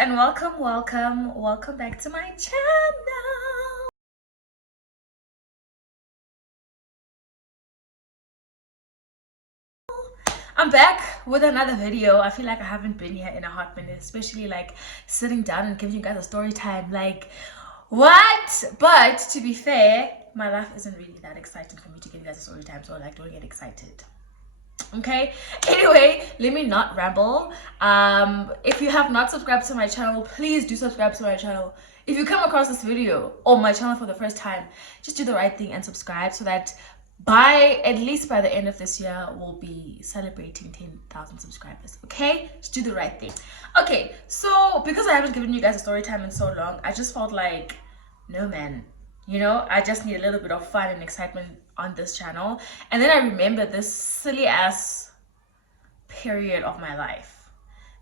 and welcome back to my channel. I'm back with another video. I feel like I haven't been here in a hot minute, especially like sitting down and giving you guys a story time. Like, what? But to be fair, my life isn't really that exciting for me to give you guys a story time, so like, don't get excited. Okay, anyway, let me not ramble. If you have not subscribed to my channel, please do subscribe to my channel. If you come across this video or my channel for the first time, just do the right thing and subscribe so that at least by the end of this year we'll be celebrating 10,000 subscribers. Okay, just do the right thing. Okay, so because I haven't given you guys a story time in so long, I just felt like, no man, I just need a little bit of fun and excitement on this channel. And then I remember this silly ass period of my life,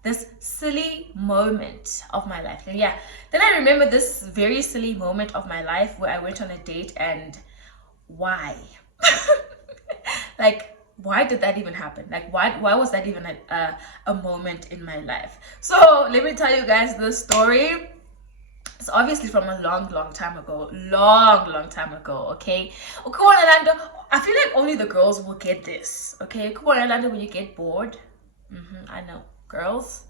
this silly moment of my life. And yeah, then I remember this very silly moment of my life where I went on a date, and why? Like, why did that even happen? Like, why was that even a moment in my life? So let me tell you guys the story. It's obviously from a long time ago. Long time ago, okay? I feel like only the girls will get this, okay? When you get bored, I know, girls,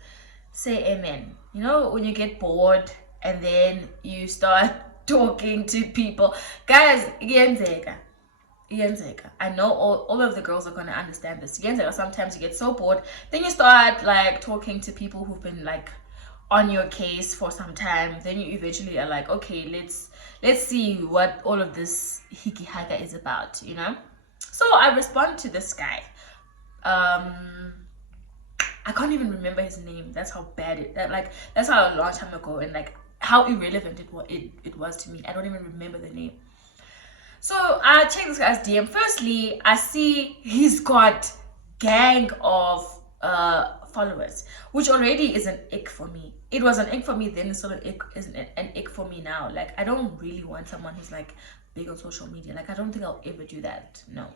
say amen. You know, when you get bored and then you start talking to people. Guys, iyenzeka. I know all of the girls are going to understand this. Sometimes you get so bored, then you start like talking to people who've been like on your case for some time. Then you eventually are like, okay, let's see what all of this hiki haka is about, So I respond to this guy. I can't even remember his name. That's how bad that's how a long time ago, and like how irrelevant it was to me. I don't even remember the name. So I check this guy's DM. Firstly, I see he's got gang of followers, which already is an ick for me. It was an ick for me then, it's still an ick for me now. Like, I don't really want someone who's like big on social media. Like, I don't think I'll ever do that. No.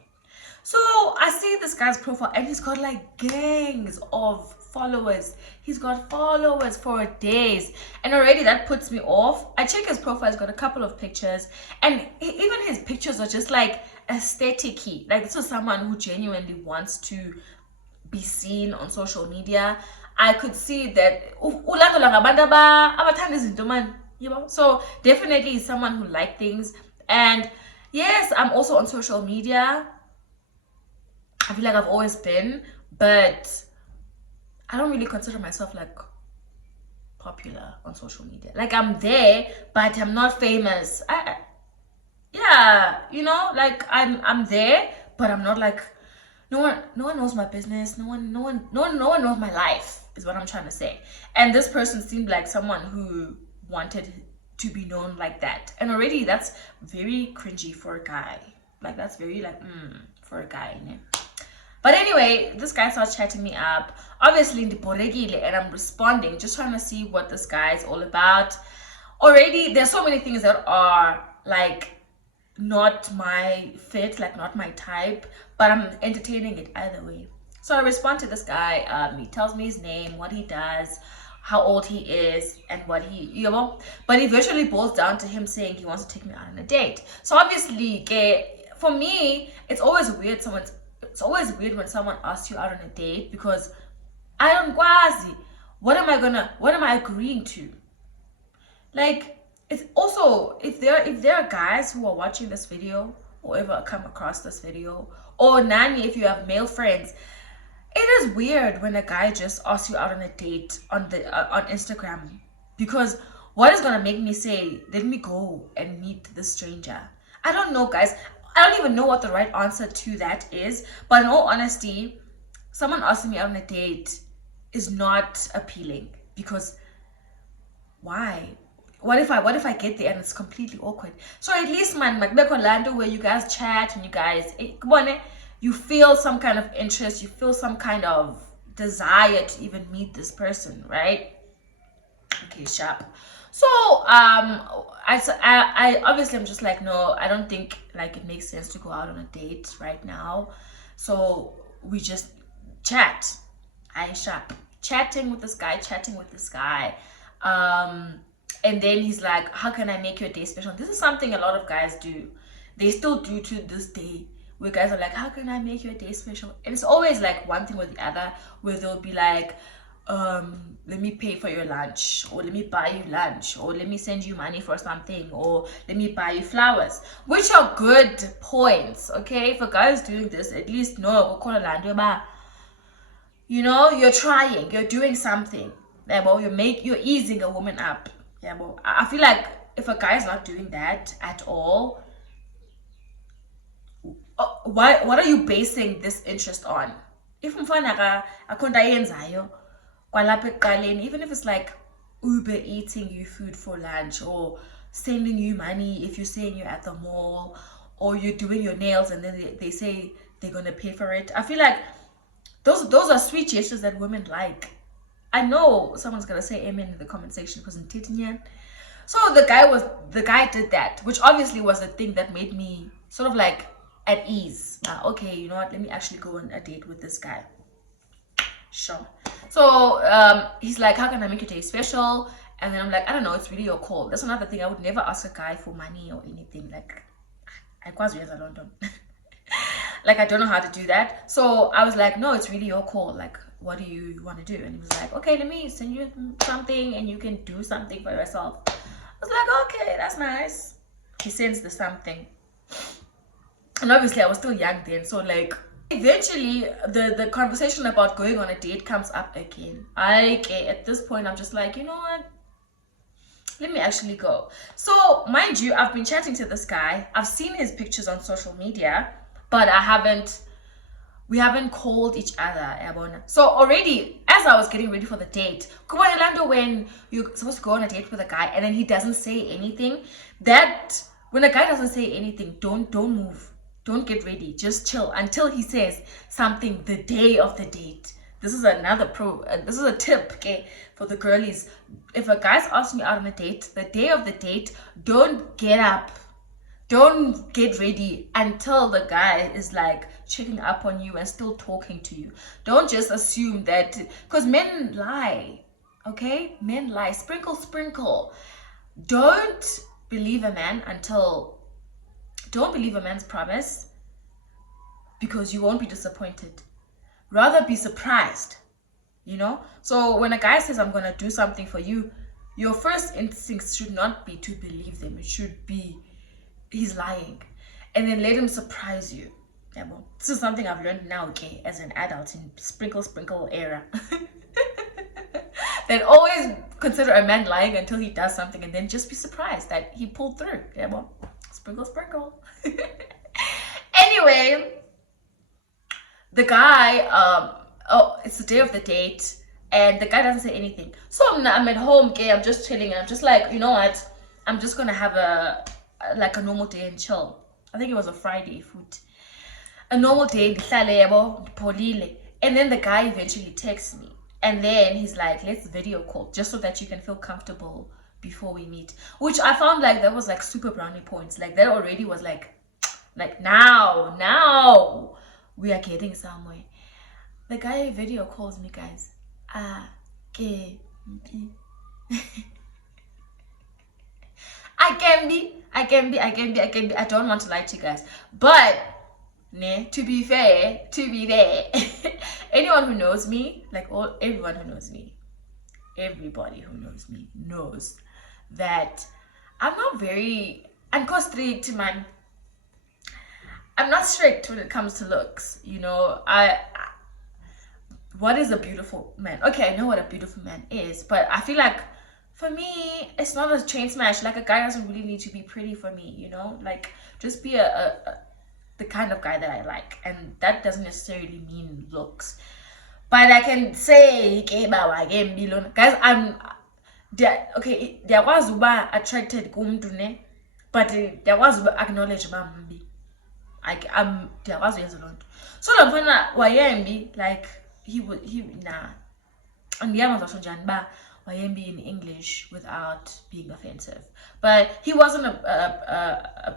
So I see this guy's profile and he's got like gangs of followers. He's got followers for days, and already that puts me off. I check his profile, he's got a couple of pictures, and even his pictures are just like aesthetic-y. Like, this is someone who genuinely wants to be seen on social media. I could see that so definitely he's someone who likes things. And yes, I'm also on social media. I feel like I've always been, but I don't really consider myself like popular on social media. Like, I'm there, but I'm not famous. Yeah, like I'm there, but I'm not like, no one knows my business. No one knows my life, is what I'm trying to say. And this person seemed like someone who wanted to be known like that. And already that's very cringy for a guy. Like, that's very like for a guy, But anyway, this guy starts chatting me up, obviously in the boregile, and I'm responding, just trying to see what this guy is all about. Already, there's so many things that are like not my fit, like not my type, but I'm entertaining it either way. So I respond to this guy. He tells me his name, what he does, how old he is, and what he, but it eventually boils down to him saying he wants to take me out on a date. So obviously, for me, it's always weird when someone asks you out on a date, because I don't quasi. What am I agreeing to? Like, it's also, if there are guys who are watching this video or ever come across this video, or Nani, if you have male friends, it is weird when a guy just asks you out on a date on Instagram, because what is gonna make me say, let me go and meet this stranger? I don't know, guys. I don't even know what the right answer to that is. But in all honesty, someone asking me out on a date is not appealing, because why? What if I get there and it's completely awkward? So at least man, Orlando, where you guys chat and you guys, come on, you feel some kind of interest, you feel some kind of desire to even meet this person, right? Okay, sharp. So I obviously, I'm just like, no, I don't think like it makes sense to go out on a date right now. So we just chat. I sharp chatting with this guy. um and then he's like, how can I make your day special? This is something a lot of guys do. They still do to this day, where guys are like, how can I make your day special? And it's always like one thing or the other, where they'll be like, let me pay for your lunch, or let me buy you lunch, or let me send you money for something, or let me buy you flowers, which are good points. Okay, for guys doing this, at least no, you know, you're trying, you're doing something. Yeah, well, you're easing a woman up. Yeah, well, I feel like if a guy is not doing that at all, what are you basing this interest on? If umfana akhonto ayenzayo kwalapha ekuqaleni, even if it's like Uber eating you food for lunch, or sending you money if you're saying you're at the mall, or you're doing your nails and then they say they're gonna pay for it, I feel like those are sweet gestures that women like. I know someone's gonna say amen in the comment section because I'm Titinian. So the guy did that, which obviously was the thing that made me sort of like at ease. Okay, you know what? Let me actually go on a date with this guy. Sure. So he's like, how can I make your day special? And then I'm like, I don't know, it's really your call. That's another thing. I would never ask a guy for money or anything. Like, I quasi as a London. Like, I don't know how to do that. So I was like, no, it's really your call. Like, what do you want to do? And he was like, okay, let me send you something and you can do something for yourself. I was like, okay, that's nice. He sends the something. And obviously I was still young then, so like eventually the conversation about going on a date comes up again. At this point I'm just like, you know what, let me actually go. So mind you, I've been chatting to this guy, I've seen his pictures on social media, but we haven't called each other, yabona. So already, as I was getting ready for the date, when you're supposed to go on a date with a guy and then he doesn't say anything, that when a guy doesn't say anything, don't move, don't get ready, just chill until he says something the day of the date. This is another this is a tip, okay, for the girlies. If a guy's asking you out on a date, the day of the date, don't get up, don't get ready until the guy is like checking up on you and still talking to you. Don't just assume that, because men lie, okay? Men lie. Sprinkle. Don't believe a man's promise, because you won't be disappointed. Rather be surprised, you know? So when a guy says, I'm gonna do something for you, your first instinct should not be to believe them. It should be, he's lying. And then let him surprise you. Yeah, well, this is something I've learned now, okay, as an adult in sprinkle era. Then always consider a man lying until he does something, and then just be surprised that he pulled through. Yeah, well, sprinkle. Anyway, the guy, it's the day of the date, and the guy doesn't say anything. So I'm at home, okay, I'm just chilling, and I'm just like, you know what, I'm just gonna have a normal day and chill. I think it was a Friday food. A normal day, and then the guy eventually texts me, and then he's like, let's video call just so that you can feel comfortable before we meet, which I found like that was like super brownie points. Like that already was like now we are getting somewhere. The guy video calls me, guys. Okay. I can be. I don't want to lie to you guys, but to be fair, anyone who knows me, everyone who knows me, everybody who knows me knows that I'm not very strict, man. I'm not strict when it comes to looks, you know. What is a beautiful man? Okay, I know what a beautiful man is, but I feel like for me, it's not a chain smash. Like, a guy doesn't really need to be pretty for me, you know? Like, just be the kind of guy that I like. And that doesn't necessarily mean looks. But I can say, guys, there was attracted kumntu ne, but there was acknowledge bambi. There was so lamfana wayembi, like he nah. And the wayembi in English without being offensive, but he wasn't a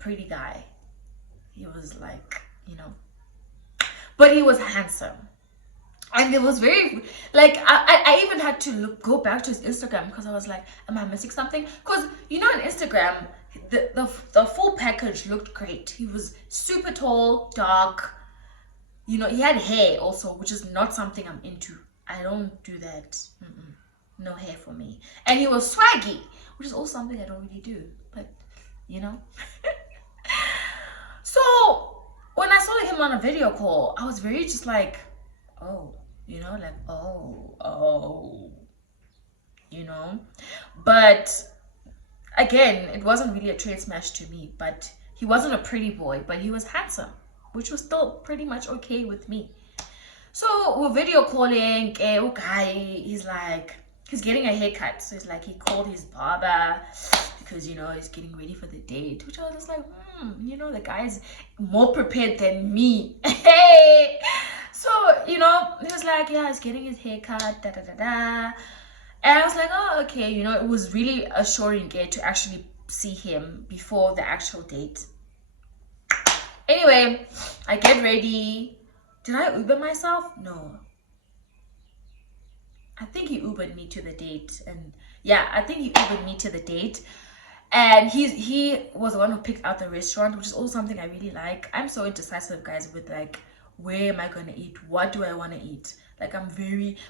pretty guy. He was like, you know, but he was handsome. And it was very, like, I even had to go back to his Instagram because I was like, am I missing something? Because you know, on Instagram, the full package looked great. He was super tall, dark. You know, he had hair also, which is not something I'm into. I don't do that. Mm-mm. No hair for me. And he was swaggy, which is also something I don't really do. But you know. So when I saw him on a video call, I was very just like, oh, you know, like, oh, you know. But again, it wasn't really a train smash to me. But he wasn't a pretty boy, but he was handsome, which was still pretty much okay with me. So we're video calling. Okay, he's getting a haircut. So he's like, he called his barber because, you know, he's getting ready for the date. Which I was just like, you know, the guy's more prepared than me. Hey. So, you know, he was like, yeah, he's getting his haircut, da da da da. And I was like, oh, okay, you know, it was really assuring get to actually see him before the actual date. Anyway, I get ready. Did I Uber myself? No. I think he Ubered me to the date. And yeah, I think he Ubered me to the date. And he was the one who picked out the restaurant, which is also something I really like. I'm so indecisive, guys, with like, where am I gonna eat? What do I want to eat? Like,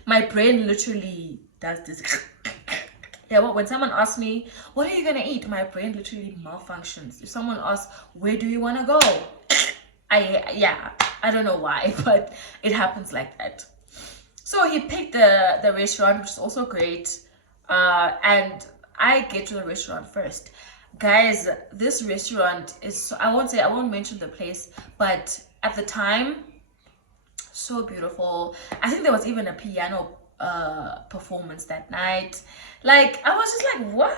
my brain literally does this. Yeah, well, when someone asks me, what are you gonna eat? My brain literally malfunctions. If someone asks, where do you want to go? I don't know why, but it happens like that. So he picked the restaurant, which is also great. And I get to the restaurant first. Guys, this restaurant is, I won't mention the place, but at the time, so beautiful. I think there was even a piano performance that night. Like, I was just like, wow,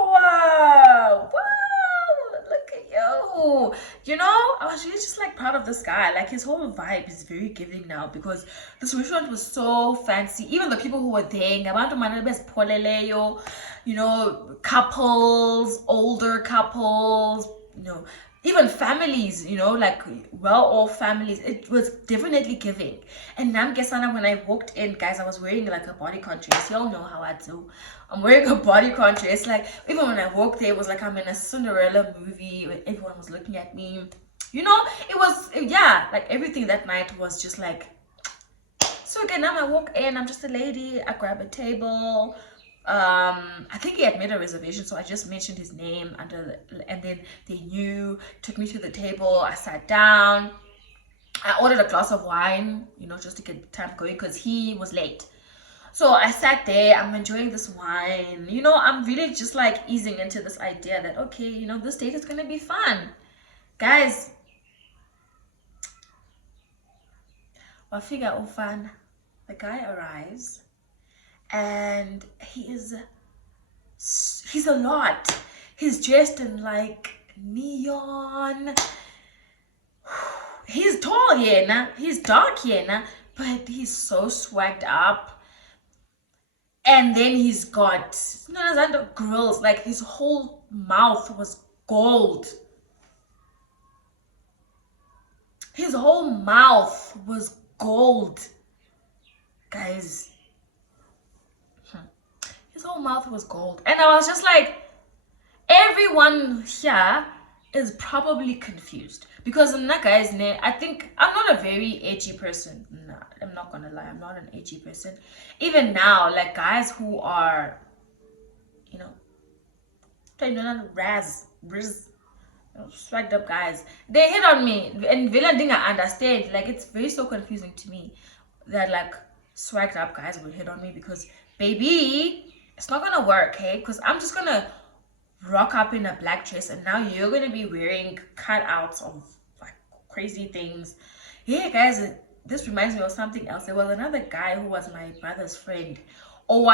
wow, wow, look at you. You know, I was really just like proud of this guy. Like, his whole vibe is very giving now because this restaurant was so fancy. Even the people who were there, ngabantu manabes poleleyo, you know, couples, older couples, you know, even families, you know, like well-off families. It was definitely giving. And Namgesana, when I walked in, guys, I was wearing like a bodycon dress. Y'all know how I do. I'm wearing a bodycon dress. Like, even when I walked there, it was like I'm in a Cinderella movie when everyone was looking at me. You know, it was, yeah, like everything that night was just like, so again, now I walk in, I'm just a lady, I grab a table. I think he had made a reservation, so I just mentioned his name and then they knew, took me to the table. I sat down. I ordered a glass of wine, you know, just to get time going because he was late. So I sat there, I'm enjoying this wine. You know, I'm really just like easing into this idea that, okay, you know, this date is gonna be fun. Guys, Wafiga Ofan, the guy arrives and he's a lot. He's dressed in like neon. He's tall, yeah, he's dark, yeah, but he's so swagged up. And then he's got, you know, those grills, like his whole mouth was gold. His whole mouth was gold, guys. His whole mouth was gold. And I was just like, everyone here is probably confused. Because guys, I think I'm not a very edgy person. Nah, I'm not gonna lie, I'm not an edgy person. Even now, like guys who are, you know, swagged up guys, they hit on me. And villain thing I understand. Like, it's very so confusing to me that like swagged up guys will hit on me because, baby, it's not gonna work, hey? Because I'm just gonna rock up in a black dress and now you're gonna be wearing cutouts of like crazy things. Yeah, guys, this reminds me of something else. There was another guy who was my brother's friend. Oh,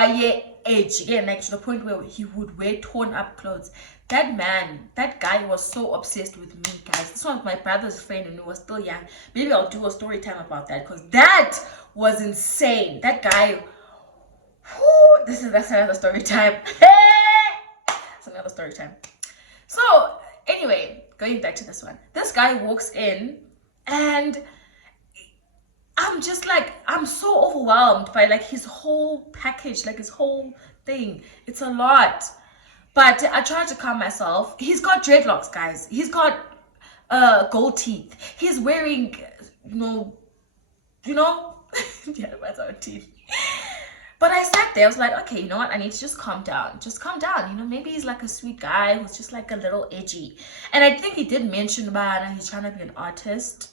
age again, like to the point where he would wear torn up clothes. That guy was so obsessed with me, guys. This was my brother's friend and he was still young. Maybe I'll do a story time about that because that was insane. That guy, whoo, that's another story time. That's another story time. So anyway, going back to this one, this guy walks in and I'm I'm just like, I'm so overwhelmed by like his whole package, like his whole thing. It's a lot. But I try to calm myself. He's got dreadlocks, guys. He's got gold teeth. He's wearing, you know, you know, yeah, that's our teeth. But I sat there, I was like, okay, you know what? I need to just calm down. Just calm down. You know, maybe he's like a sweet guy who's just like a little edgy. And I think he did mention about he's trying to be an artist.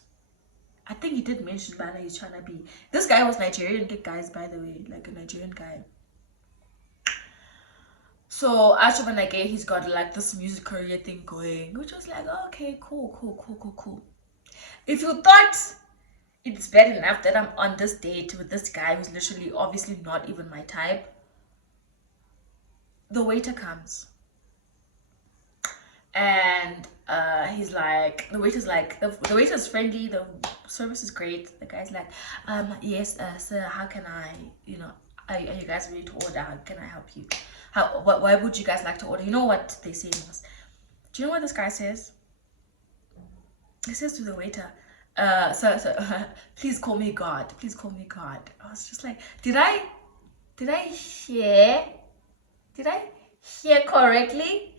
I think he did mention about he's trying to be. This guy was Nigerian, guys, by the way, like a Nigerian guy. So Ashwabanage, he's got like this music career thing going, which was like, okay, cool. If you thought it's bad enough that I'm on this date with this guy who's literally obviously not even my type, the waiter comes. And he's like, the waiter's like, the waiter's friendly, the service is great. The guy's like, yes, sir, how can I, you know, are you guys ready to order? How can I help you? Why would you guys like to order? You know what they say was, do you know what this guy says? He says to the waiter, sir, please call me God. Please call me God. I was just like, did I hear correctly?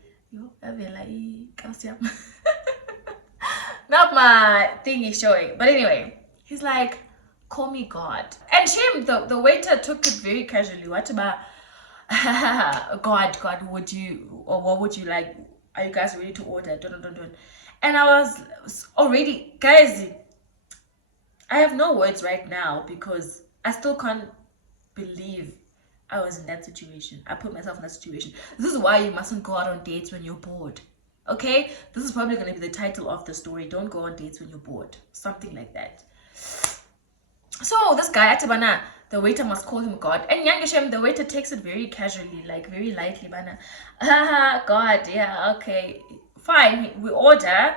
Not my thing is showing. But anyway, he's like, call me God. And shame, the waiter took it very casually. What about God, would you, or what would you like? Are you guys ready to order? Don't. And I was already, guys, I have no words right now because I still can't believe I was in that situation. I put myself in that situation. This is why you mustn't go out on dates when you're bored. Okay? This is probably going to be the title of the story. Don't go on dates when you're bored. Something like that. So this guy, Atabana, the waiter must call him God. And Yangeshem, the waiter takes it very casually, like very lightly. Bana, God, yeah, okay. Fine, we order.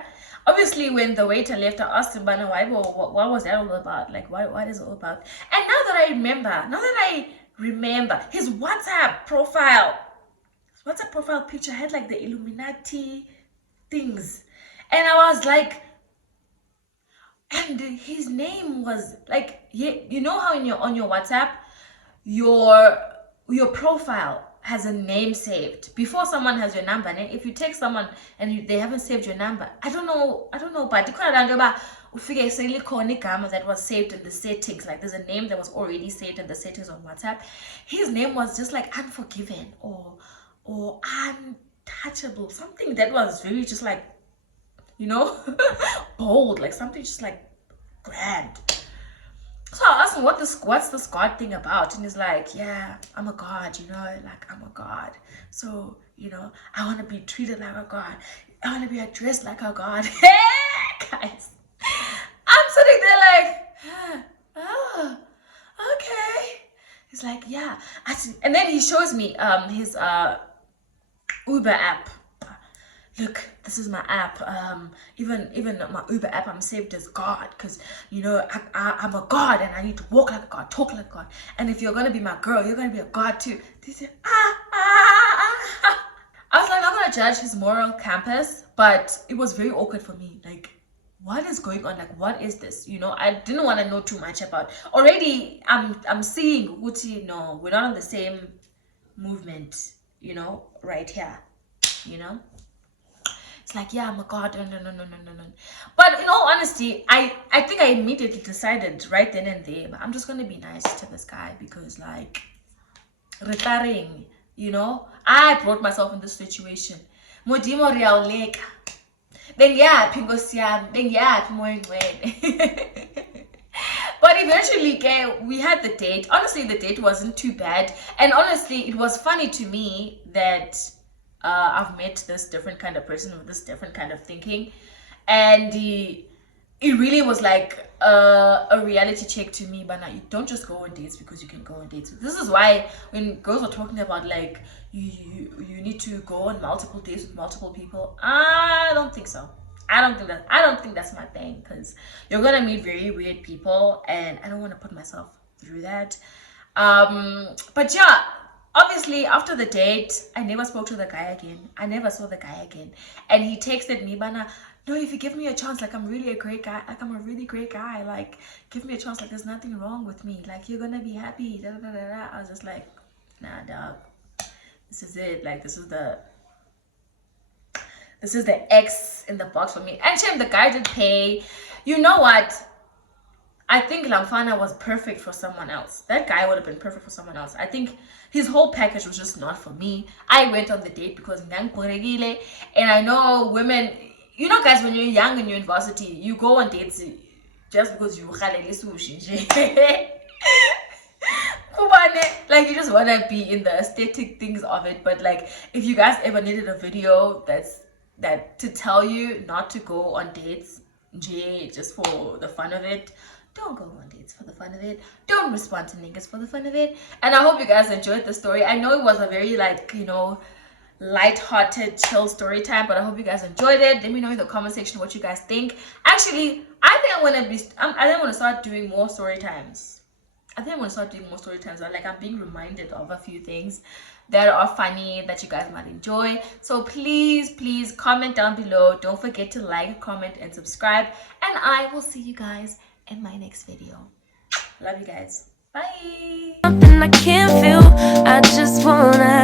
Obviously, when the waiter left, I asked him, Bana, what was that all about? Like, what is it all about? And now that I remember, his WhatsApp profile picture had like the Illuminati things. And I was like, and his name was like, you know how on your WhatsApp, your profile has a name saved before someone has your number. And if you text someone and they haven't saved your number, I don't know, but that was saved in the settings. Like there's a name that was already saved in the settings on WhatsApp. His name was just like Unforgiven or Untouchable, something that was very just like, you know, bold, like something just like grand. So I asked him, what's this God thing about? And he's like, yeah, I'm a God, you know, like I'm a God. So, you know, I want to be treated like a God. I want to be addressed like a God. Guys, I'm sitting there like, oh, okay. He's like, yeah. And then he shows me his Uber app. Look, this is my app. Even my Uber app, I'm saved as God because, you know, I'm a God and I need to walk like a God, talk like a God. And if you're going to be my girl, you're going to be a God too. They said, I was like, I'm not going to judge his moral compass, but it was very awkward for me. Like, what is going on? Like, what is this? You know, I didn't want to know too much about. Already, I'm seeing, Uti, no, we're not on the same movement, you know, right here, you know. It's like, yeah, I'm a God. No. But in all honesty, I think I immediately decided right then and there, but I'm just going to be nice to this guy because, like, retiring, you know, I brought myself in this situation. Modimo riauleka. Then yeah, pingo siam. Then yeah, but eventually, we had the date. Honestly, the date wasn't too bad. And honestly, it was funny to me that I've met this different kind of person with this different kind of thinking. And it really was like a reality check to me. But now you don't just go on dates because you can go on dates. This is why when girls are talking about like you need to go on multiple dates with multiple people, I don't think so. I don't think that's my thing because you're gonna meet very weird people and I don't want to put myself through that. But yeah, Obviously, after the date, I never spoke to the guy again. I never saw the guy again. And he texted me, Bana, no, if you give me a chance, like I'm really a great guy, like I'm a really great guy, like give me a chance, like there's nothing wrong with me, like you're gonna be happy. Da, da, da, da, da. I was just like, nah, dog, this is it. Like this is the X in the box for me. And shame the guy did pay. You know what? I think Lamfana was perfect for someone else. That guy would have been perfect for someone else. I think his whole package was just not for me. I went on the date because and I know women, you know, guys, when you're young in university, you go on dates just because you like you just want to be in the aesthetic things of it. But like, if you guys ever needed a video that to tell you not to go on dates just for the fun of it, don't go on dates for the fun of it. Don't respond to niggas for the fun of it. And I hope you guys enjoyed the story. I know it was a very, like, you know, light-hearted, chill story time, but I hope you guys enjoyed it. Let me know in the comment section what you guys think. Actually, I think I want to start doing more story times. Like, I'm being reminded of a few things that are funny that you guys might enjoy. So please comment down below. Don't forget to like, comment, and subscribe. And I will see you guys in my next video. Love you guys. Bye. Something I can't feel. I just wanna